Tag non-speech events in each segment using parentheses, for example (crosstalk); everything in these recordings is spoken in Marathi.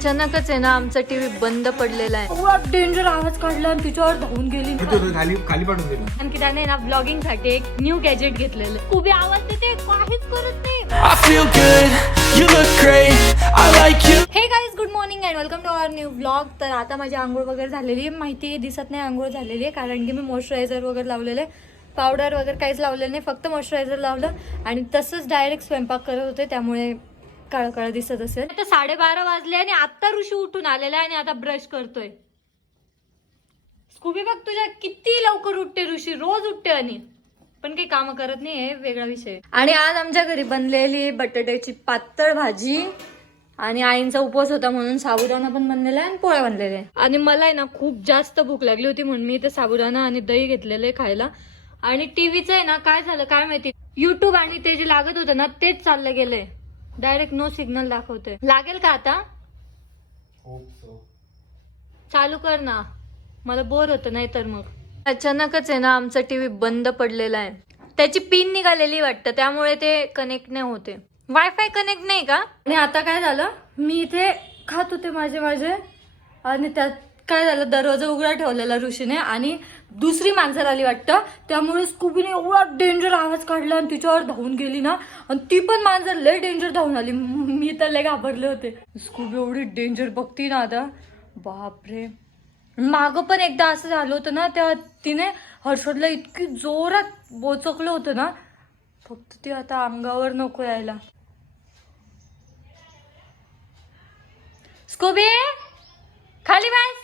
अचानकच आहे ना आमचा टीव्ही बंद पडलेला आहे. एवढा डेंजर आवाज काढला आणि तिच्यावर धावून गेली. खाली खाली पाठवून दिला. की त्याने ना ब्लॉगिंगसाठी एक न्यू गॅजेट घेतलेलं आहे. उभी आवाज देते काहीच करत नाही. I feel good, you look great, I like you. Hey guys good morning and welcome to our new blog तर आता माझी आंघोळ वगैरे झालेली आहे. माहिती आहे दिसत नाही आंघोळ झालेली आहे कारण की मी मॉइश्चरायझर वगैरे लावलेलं आहे. पावडर वगैरे काहीच लावलेलं नाही फक्त मॉइश्चरायझर लावलं. आणि तसंच डायरेक्ट स्वयंपाक करत होते त्यामुळे काळं काळं दिसत असेल. आता साडेबारा वाजले आणि आत्ता ऋषी उठून आलेला आहे आणि आता ब्रश करतोय. स्कूबी बघ तुझ्या किती लवकर उठते ऋषी रोज उठते आणि. पण काही कामं करत नाही हे वेगळा विषय. आणि आज आमच्या घरी बनलेली बटाट्याची पातळ भाजी आणि आईंचा उपवास होता म्हणून साबुदाणा पण बनलेला आहे आणि पोळ्या बनलेल्या आहे आणि मला आहे ना खूप जास्त भूक लागली होती म्हणून मी इथे साबुदाणा आणि दही घेतलेलं आहे खायला. आणि टीव्हीचं आहे ना काय झालं काय माहिती? युट्यूब आणि ते जे लागत होतं ना तेच चाललं गेलंय. डायरेक्ट नो सिग्नल दाखवतोय. लागेल का आता? चालू कर ना. मला बोर होतं नाही तर मग. अचानकच आहे ना आमचा टीव्ही बंद पडलेला आहे. त्याची पिन निघालेली वाटतं त्यामुळे ते कनेक्ट नाही होते वायफाय कनेक्ट नाही का? आणि आता काय झालं? मी इथे खात होते माझे माझे. आणि त्यात काय झालं? दरवाजा उघडा ठेवलेला ऋषीने आणि दुसरी मांजर आली वाटतं. त्यामुळे स्कूबीने एवढा डेंजर आवाज काढला आणि तिच्यावर धावून गेली ना. आणि ती पण माणसं लय डेंजर धावून आली. मी तर लय घाबरले होते. स्कूबी एवढी डेंजर बघती ना आता. बापरे. मागं पण एकदा असं झालं होतं ना त्या तिने हर्षदला इतकी जोरात बोचकलं होतं ना. फक्त ती आता अंगावर नको यायला. स्कूबी! खाली बस!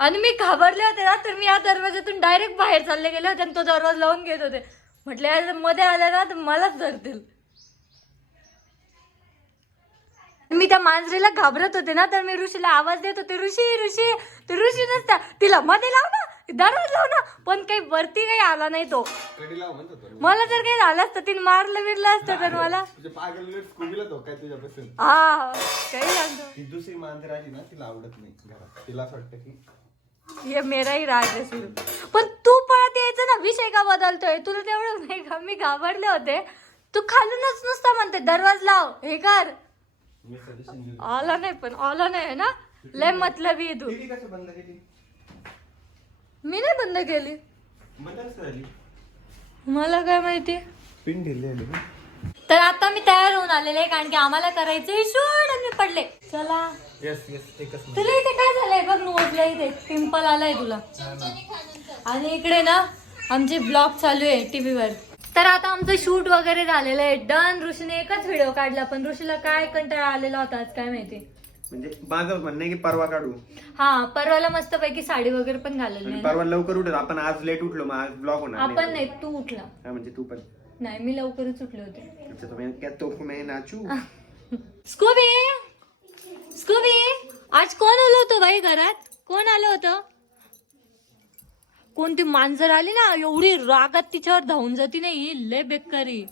आणि मी घाबरले होते ना तर मी या दरवाजातून डायरेक्ट बाहेर चालले गेले होते आणि तो दरवाजा लावून घेत होते. म्हटलं यारमध्ये आले ना तर मलाच धरतील मी त्या मांजरीला घाबरत होते ना तर मी ऋषीला आवाज देत होते ऋषी ऋषी ते ऋषी नसता. तिला मध्ये लाव ना दरवाज लाव ना. पण काही वरती काही आला नाही तो. मला जर काही झालं असतं तिने मारलं बिरलं असतं तर मला. हा काही सांगतो दुसरी मांजर आली ना तिला आवडत नाही तिला असं वाटतं की ये मेराही राज आहे सुरू पण तू पळत यायचं ना विषय का बदलतोय? तुला तेवढं नाही का? मी घाबरले होते. तू खालूनच नुसता म्हणते दरवाज लाव हे कर. आला नाही पण आला नाही ना? लय मतलबी आहे तू. मी नाही बंद केली. मला काय माहिती? पिन ढिली तर आता मी तयार होऊन आलेले आहे कारण की आम्हाला करायचंय शूट आणि मी पडले. चला. येस येस एकच तुला इथे काय झालंय? बघ नोजला इथे. पिंपल आलाय तुला. आणि इकडे ना आमचे ब्लॉग चालू आहे टीव्हीवर तर आता आमचं शूट वगैरे झालेलं आहे. डन ऋषीने एकच व्हिडिओ काढला पण ऋषीला काय कंटाळा आलेला होता आज काय माहिती? म्हणजे माझं म्हणणं आहे की परवा काढू. हा परवाला मस्त पैकी साडी वगैरे पण घालेली आणि नाही परवा लवकर उठत आपण आज लेट उठलो मग आज ब्लॉग होणार आपण नाही तू उठला. हा, म्हणजे तू पण. नाही मी लवकरच उठले होते. अच्छा तो मैं क्या तो मैं नाचू? (laughs) स्कूबी! स्कूबी आज कोण आलं होतं बाई घरात? कोण आलं होतं? कोणती मांजर आली ना एवढी रागात तिच्यावर धावून जाती नाही लय बेकारी.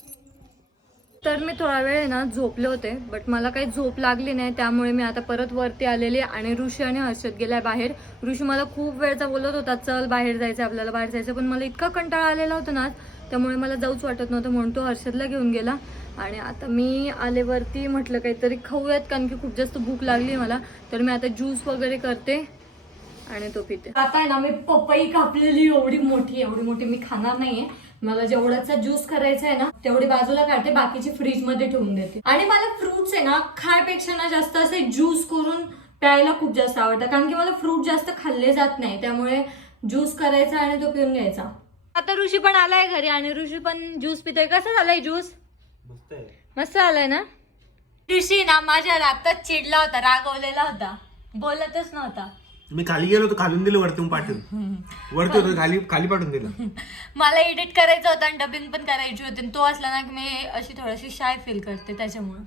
तर मी थोडा वेळ ना झोपले होते बट मला काही झोप लागली नाही त्यामुळे मी आता परत वरती आलेली आणि ऋषी आणि हर्षद गेलाय बाहेर. ऋषी मला खूप वेळचा बोलत होता चल बाहेर जायचं आपल्याला बाहेर जायचं पण मला इतका कंटाळा आलेला होता ना त्यामुळे मला जाऊच वाटत नव्हतं म्हणून तो हर्षदला घेऊन गेला. आणि आता मी आले वरती म्हटलं काहीतरी खाऊयात कारण की खूप जास्त भूक लागली मला. तर मी आता ज्यूस वगैरे करते आणि तो पिते. आता आहे ना मी पपई कापलेली एवढी मोठी एवढी मोठी मी खाणार नाहीये. मला जेवढाचा ज्यूस करायचा आहे ना तेवढी बाजूला काढते बाकीची फ्रीजमध्ये ठेवून देते. आणि मला फ्रुट्स आहे ना खायपेक्षा ना जास्त असे ज्यूस करून प्यायला खूप जास्त आवडतं. कारण की मला फ्रूट जास्त खाल्ले जात नाही त्यामुळे ज्यूस करायचा आणि तो पिऊन घ्यायचा. आता ऋषी पण आलाय घरी आणि ऋषी पण ज्यूस पितोय. कसं झालाय ज्यूस? मस्त आलाय ना? ऋषी ना माझ्या रातात चिडला होता रागवलेला होता. बोलतच नव्हता. मी खाली गेलो तर खालून दिलं वरतून पाठवून वरती होतं खाली खाली पाठवून दिलं. (laughs) मला एडिट करायचं होतं आणि डबिंग पण करायची होती. तो असला ना की मी अशी थोडीशी शाय फील करते त्याच्यामुळं.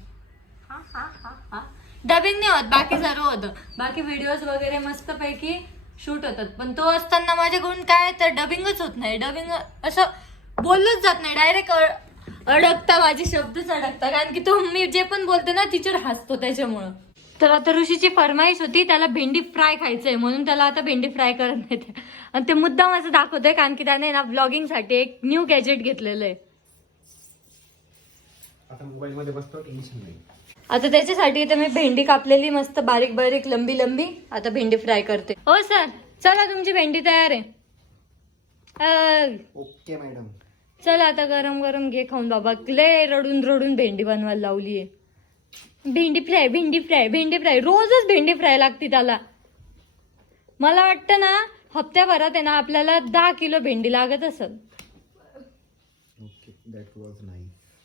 डबिंग नाही होत बाकी सर्व होतं. बाकी व्हिडिओज वगैरे मस्त पैकी शूट होतात. पण तो असताना माझ्याकडून काय तर डबिंगच होत नाही. डबिंग असं बोललंच जात नाही. डायरेक्ट अडकता माझे शब्दच अडकता. कारण की तो मी जे पण बोलते ना टीचर हसतो त्याच्यामुळं. तर आता ऋषीची फरमाईश होती त्याला भेंडी फ्राय खायचंय म्हणून त्याला आता भेंडी फ्राय करत नाही आणि ते मुद्दाम असं दाखवतोय कारण की त्याने ना ब्लॉगिंगसाठी एक न्यू गॅजेट घेतलेलं आहे. आता मोबाईल मध्ये बसतो टेन्शन नाही. आता त्याच्यासाठी इथे मी भेंडी कापलेली मस्त बारीक बारीक लंबी लंबी. आता भेंडी फ्राय करते. हो सर. चला तुमची भेंडी तयार आहे. Um, okay madam. चल आता गरम गरम घे खाऊन बाबा. लय रडून रडून भेंडी बनवायला लावलीये भेंडी फ्राय भेंडी फ्राय भेंडी फ्राय. रोजच भेंडी फ्राय लागते त्याला. मला वाटतं ना हप्त्याभरात आहे ना आपल्याला दहा किलो भेंडी लागत असेल. Okay that was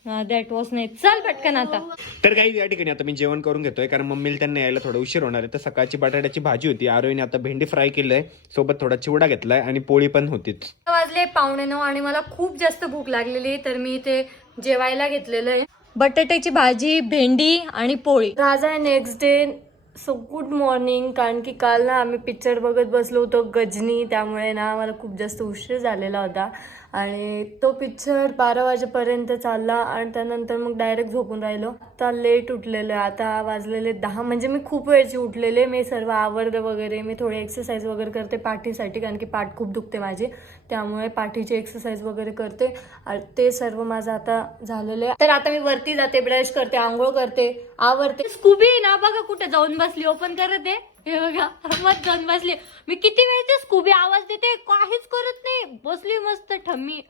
that was नाही. चल पटकन आता. तर काही या ठिकाणी आता मी जेवण करून घेतोय कारण मम्मीला त्यांना यायला थोडा उशीर होणार आहे. तर सकाळची बटाट्याची भाजी होती. आरोहीने आता भेंडी फ्राय केलंय. सोबत थोडा चिवडा घेतलाय आणि पोळी पण होतीच वाजले पावणे नऊ आणि मला खूप जास्त भूक लागलेली तर मी इथे जेवायला घेतलेलं आहे. बटाट्याची भाजी भेंडी आणि पोळी. आहे next day so good morning कारण की काल ना आम्ही पिक्चर बघत बसलो होतो गजनी त्यामुळे ना मला खूप जास्त उशीर झालेला होता. आणि तो पिक्चर बारा वाजेपर्यंत चालला आणि त्यानंतर मग डायरेक्ट झोपून राहिलो. आता लेट उठलेलो आहे. आता वाजलेले दहा म्हणजे मी खूप वेळची उठलेले. मी सर्व आवरलं वगैरे. मी थोडी एक्सरसाइज वगैरे करते पाठीसाठी कारण की पाठ खूप दुखते माझी. त्यामुळे पाठीची एक्सरसाइज वगैरे करते. ते सर्व माझं आता झालेलं आहे. तर आता मी वरती जाते ब्रश करते आंघोळ करते. आवरते. स्कूबी ना बघा कुठे जाऊन बसली. ओपन करत आहे. हे बघा मत जाऊन बसली. मी किती वेळचे स्कूबी आवाज देते काहीच करत नाही. बसली मस्त ठम्मी.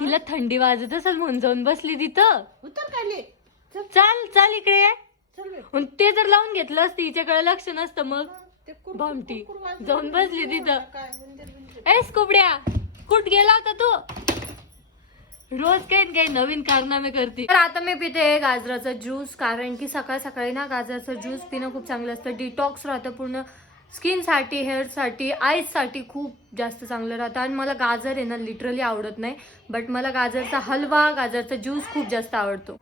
तिला थंडी वाजत असेल म्हणून जाऊन बसली तिथं. चाल. चाल इकडे. ते जर लावून घेतलं असतं हिच्याकडे लक्ष नसतं मग भामटी. जाऊन बसली तिथं. एस कुबड्या. कुठ गेला होता तू? रोज काही काही नवीन कारनामे करते. तर आता मी पिते गाजराचा ज्यूस कारण की सकाळ सकाळी ना गाजराचा ज्यूस पिणं खूप चांगलं असतं. डिटॉक्स राहतं पूर्ण. स्किनसाठी हेअरसाठी आईजसाठी खूप जास्त चांगलं राहतं. आणि मला गाजर आहे ना लिटरली आवडत नाही. बट मला गाजरचा हलवा गाजरचा ज्यूस खूप जास्त आवडतो.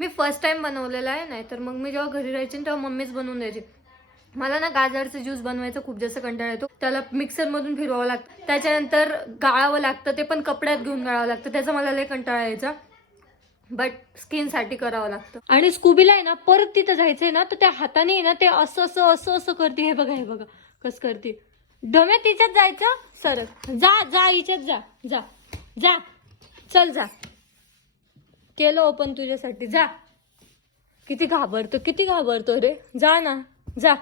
मी फर्स्ट टाइम बनवलेला आहे नाही तर मग मी जेव्हा घरी राहायचे तेव्हा मम्मीच बनवून द्यायची. मला ना गाजरचं ज्यूस बनवायचं खूप जास्त कंटाळा येतो. त्याला मिक्सरमधून फिरवावं लागतं. त्याच्यानंतर गाळावं लागतं ते पण कपड्यात घेऊन गाळावं लागतं. त्याचा मला लय कंटाळा यायचा. बट स्किनसाठी करावं लागतं. आणि स्कूबीला आहे ना परत तिथं जायचंय ना तर त्या हाताने आहे ना ते असं असं असं असं करते. हे बघा हे बघा कसं करते. डम्या तिच्यात जायचं? सरक जा जा हिच्यात जा जा जा. चल जा. केलं ओपन तुझ्यासाठी. जा. किती घाबरतो किती घाबरतो रे. जा ना जा.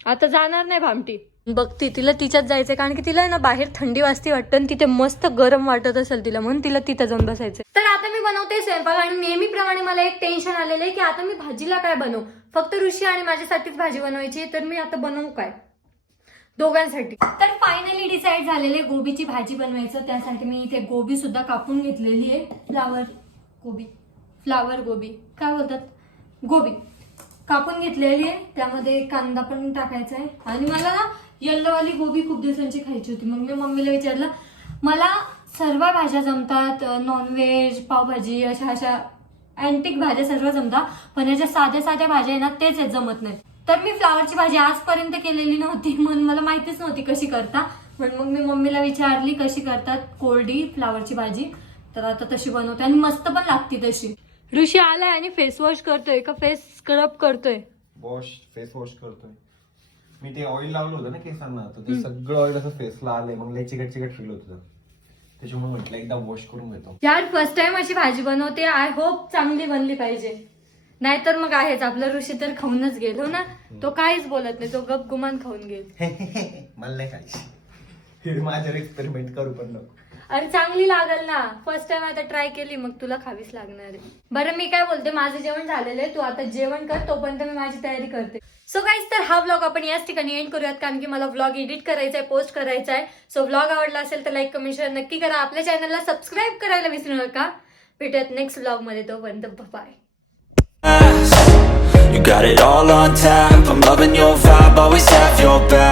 आता जाणार नाही भामटी. बघती तिला तिच्यात जायचंय कारण की तिला ना बाहेर थंडी वाजती वाटतं आणि तिथे मस्त गरम वाटत असेल तिला म्हणून तिला तिथं जाऊन बसायचं तर आता मी बनवते स्वयंपाक आणि नेहमीप्रमाणे मला एक टेन्शन आलेलं आहे की आता मी भाजीला काय बनवू? फक्त ऋषी आणि माझ्यासाठीच भाजी बनवायची तर मी आता बनवू काय? दोघांसाठी. तर फायनली डिसाईड झालेले गोबीची भाजी बनवायचं त्यासाठी मी इथे गोबी सुद्धा कापून घेतलेली आहे. फ्लावर गोबी. फ्लावर गोबी. काय बोलतात? गोबी. कापून घेतलेली आहे. त्यामध्ये कांदा पण टाकायचा आहे. आणि मला ना येल्लोवाली गोबी खूप दिवसांची खायची होती. मग मी मम्मीला विचारलं मला सर्व भाज्या जमतात नॉनव्हेज पावभाजी अशा अशा अँटिक भाज्या सर्व जमतात पण याच्या साध्या साध्या भाज्या आहे ना तेच आहेत जमत नाही तर मी फ्लावरची भाजी आजपर्यंत केलेली नव्हती. (laughs) म्हणून मला माहितीच नव्हती कशी करता. पण मग मी मम्मीला विचारली कशी करतात कोरडी फ्लावरची भाजी. तर आता तशी बनवते. आणि मस्त पण लागते तशी. ऋषी आलाय आणि फेस वॉश करतोय का फेस स्क्रब करतोय? वॉश फेस वॉश करतोय. मी ते ऑइल लावलं होतं ना केसांना तर ते सगळं ऑइल असं फेसला आलंय मग लय चिकट चिकट फील होत होतं. त्याच्यामुळे म्हटलं एकदा वॉश करून घेतो. यार फर्स्ट टाइम अशी भाजी बनवते आय होप चांगली बनली पाहिजे. नाहीतर मग आहेच आपला ऋषी तर खाऊनच गेलो. ना? तो काहीच बोलत नाही तो गप गुमान खाऊन गेल. (laughs) मला नाही खायची. (laughs) माझ्यावर एक्सपेरिमेंट करू पण नको. अरे चांगली लागल ना. फर्स्ट टाइम आता ट्राय केली मग तुला खावीच लागणार आहे. बरं मी काय बोलते? माझं जेवण झालेलं आहे. तू आता जेवण कर तोपर्यंत मी माझी तयारी करते. सो गाईज तर हा व्लॉग आपण याच ठिकाणी एंड करूयात कारण की मला व्लॉग एडिट करायचा आहे पोस्ट करायचा आहे सो व्लॉग आवडला असेल तर लाईक कमेंट शेअर नक्की करा. आपल्या चॅनलला सबस्क्राईब करायला विसरू नका. भेटूयात नेक्स्ट व्लॉगमध्ये. तोपर्यंत bye You got it all on tap. I'm loving your vibe, always have your back.